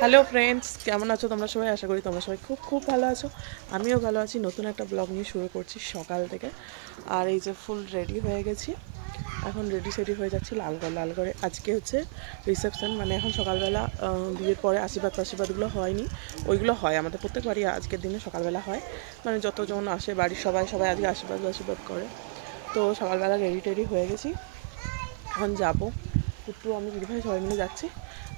Hello friends, কেমন আছো তোমরা সবাই? আশা করি তোমরা সবাই খুব খুব ভালো আছো। আমিও ভালো আছি। নতুন একটা ব্লগ নিয়ে শুরু করছি সকাল থেকে। আর এই যে ফুল রেডি হয়ে গেছি, এখন রেডি হয়ে যাচ্ছি লাল করে। আজকে হচ্ছে রিসেপশন, মানে এখন সকালবেলা বিয়ের পরে আশীর্বাদগুলো হয়নি, ওইগুলো হয় আমাদের প্রত্যেকবারই। আজকের দিনে সকালবেলা হয়, মানে যতজন আসে বাড়ির সবাই আজকে আশীর্বাদ করে। তো সকালবেলা রেডি হয়ে গেছি, এখন যাবো। পুত্র আমি দিদিভাই সবাই মিলে যাচ্ছি।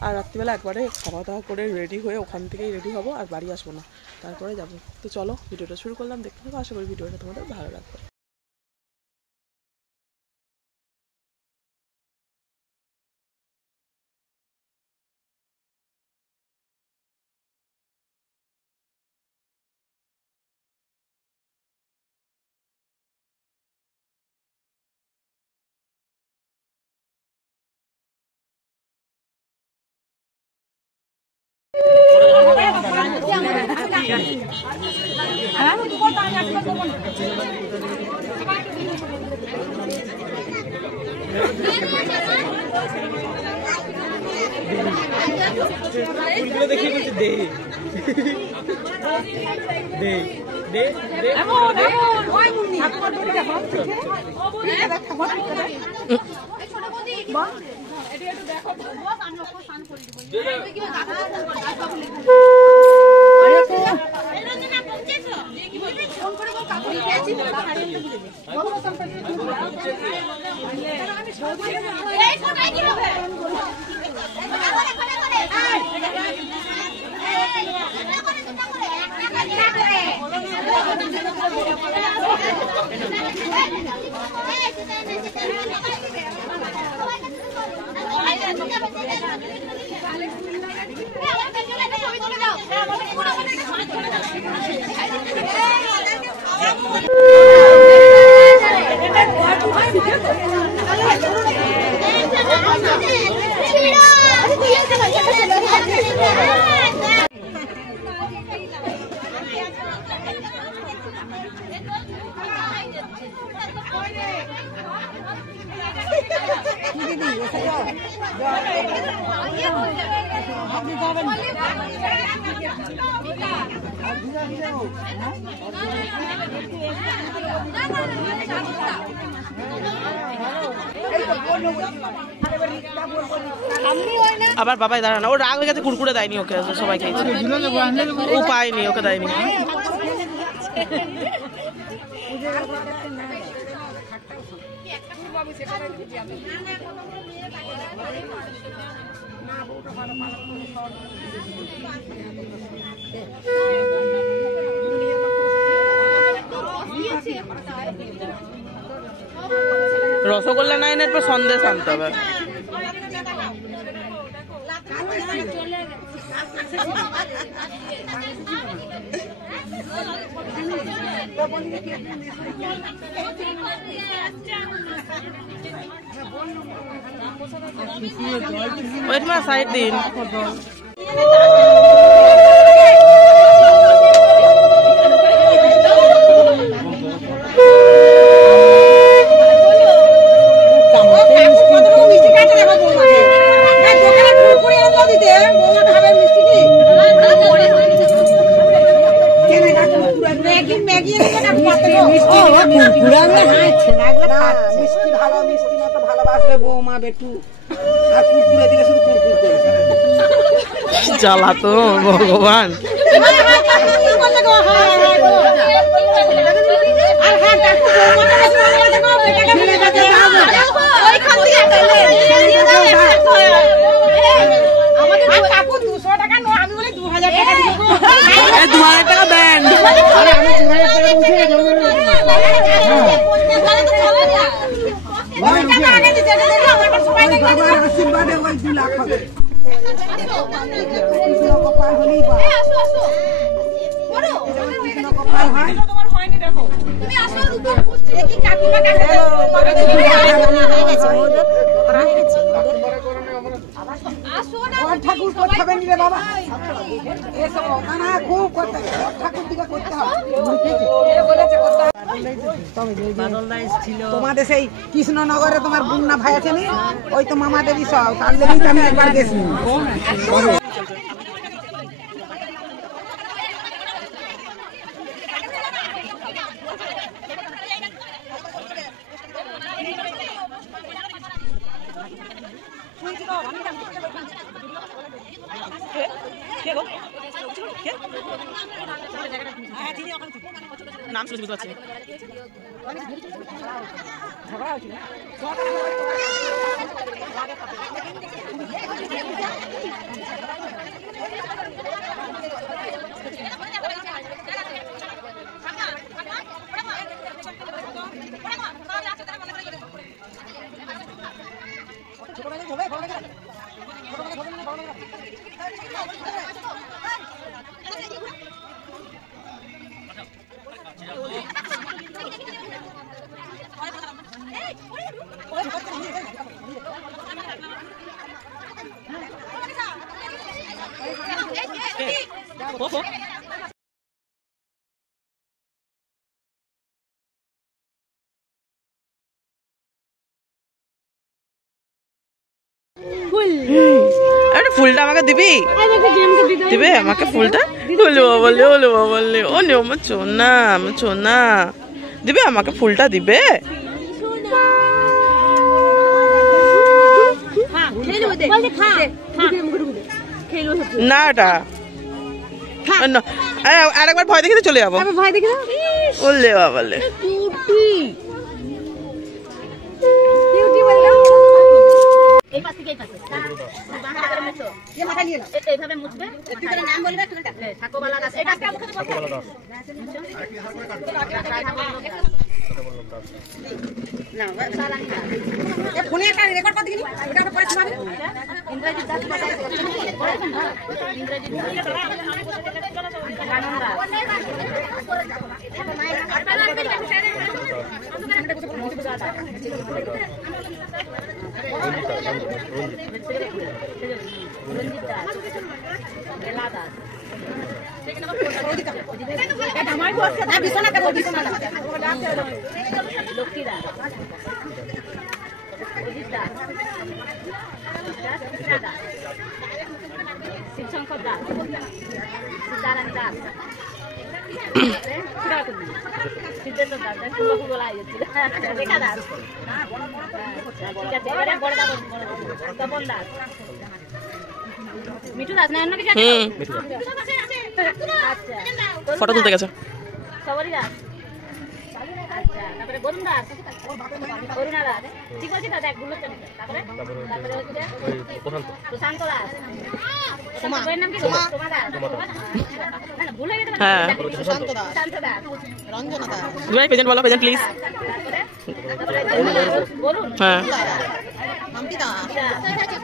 আর রাত্রিবেলা একবারে খাওয়া দাওয়া করে রেডি হয়ে ওখান থেকেই রেডি হবো, আর বাড়ি আসবো না, তারপরে যাবো। তো চলো ভিডিওটা শুরু করলাম, দেখতে থাকো। আশা করি ভিডিওটা তোমাদের ভালো লাগবে। ফুলগুলো দেখি বলছি দে দে দে দে আবার বাবাই দাঁড়ানো, ও রাগ হয়ে গেছে, কুড়কুড়ে দেয়নি ওকে, সবাইকে ও পায়নি, ওকে দেয়নি। রসগোল্লা নাই, না একটু সন্দেশ আনতে হবে। ওয়েট মা, সাইড দিন। জ্বালা তো ভগবান। তোমাদের সেই কৃষ্ণনগরে তোমার বুন্না ভাই আছে নি, ওই তো মামাদেরই সব, তার লেগেই আমি একবার গেছি। নাম শুনে বুঝতে পারছি ফুলটা আমাকে দিবি দিবে আমাকে ফুলটা বললে ও নে আমার চোনা দিবে আমাকে ফুলটা দিবে না এটা আরেকবার ভয় দেখে চলে যাবো বললে বললে ফটো তুলতে গেছে প্রেজেন্ট বলো প্রেজেন্ট প্লিজ হ্যাঁ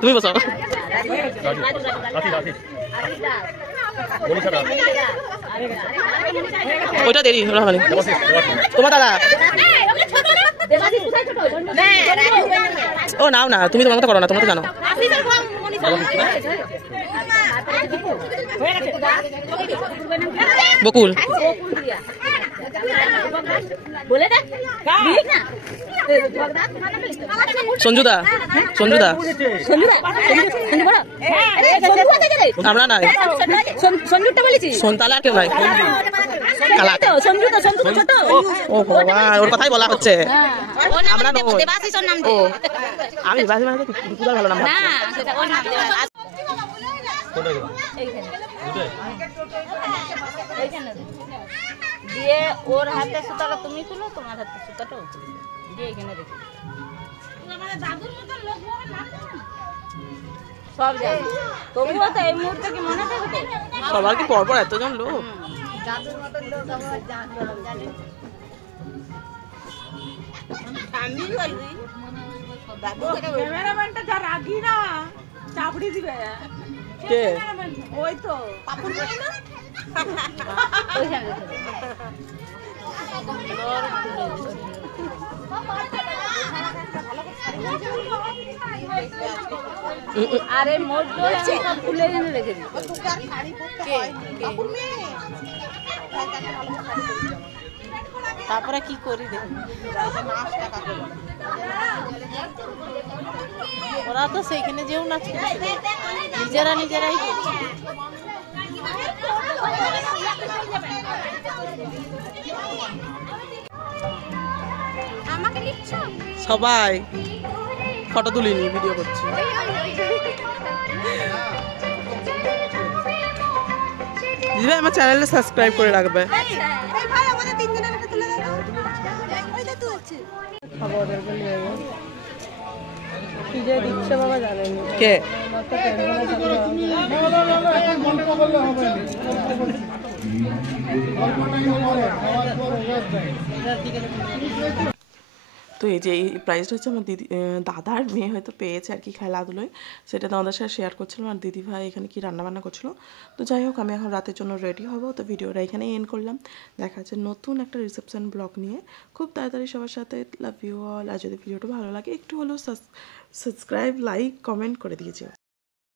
তুমি বসো ওইটা দেরি তোমার দাদা ও নাও না তুমি তোমার মতো করো না তোমার তো জানো বকুল সঞ্জুদা সঞ্জুদা আমরা নাই তাহলে আর কেউ নাই ও ভগবান ওর কথাই বলা হচ্ছে আমরা আমি ভালো নাম দিয়ে ওর হাতে সুতাটা তুমি তুলো তোমার হাতে সুতাটা দিয়ে এখানে রেখে সব জানি তবুও তো এই মুহূর্তে কি মনে থাকবে সবার কি পরপর এতজন লোক জাদুর মতন লোক আমার জানি আমি বলবি দাদু ক্যামেরাম্যানটা যা রাগি না চাপড়ি দিবে কে ওই তো পাপুর বলে না ওইখানে আরে মোট সব খুলে এনে রেখে দিই তারপরে কি করি দেখুন ওরা তো সেইখানে যেও নাচ করছে নিজেরাই করছে সবাই ফটো তুলিনি, ভিডিও করছি। দিদিভাই আমার চ্যানেলটা সাবস্ক্রাইব করে রাখবে। খাবো ওদেরকে নিয়ে যাবো। কি যে দিচ্ছে বাবা জানেন কে? তো এই যে এই প্রাইসটা হচ্ছে আমার দিদি দাদার মেয়ে হয়তো পেয়েছে আর কি খেলাধুলোয়, সেটা তোমাদের সাথে শেয়ার করছিলাম। আর দিদিভাই এখানে কি রান্নাবান্না করছিল। তো যাই হোক, আমি এখন রাতের জন্য রেডি হব। তো ভিডিওটা এখানেই এন্ড করলাম। দেখা যাচ্ছে নতুন একটা রিসেপশন ব্লগ নিয়ে খুব তাড়াতাড়ি সবার সাথে। Love you all. আর যদি ভিডিওটা ভালো লাগে একটু হলেও সাবস্ক্রাইব, লাইক, কমেন্ট করে দিয়েছি।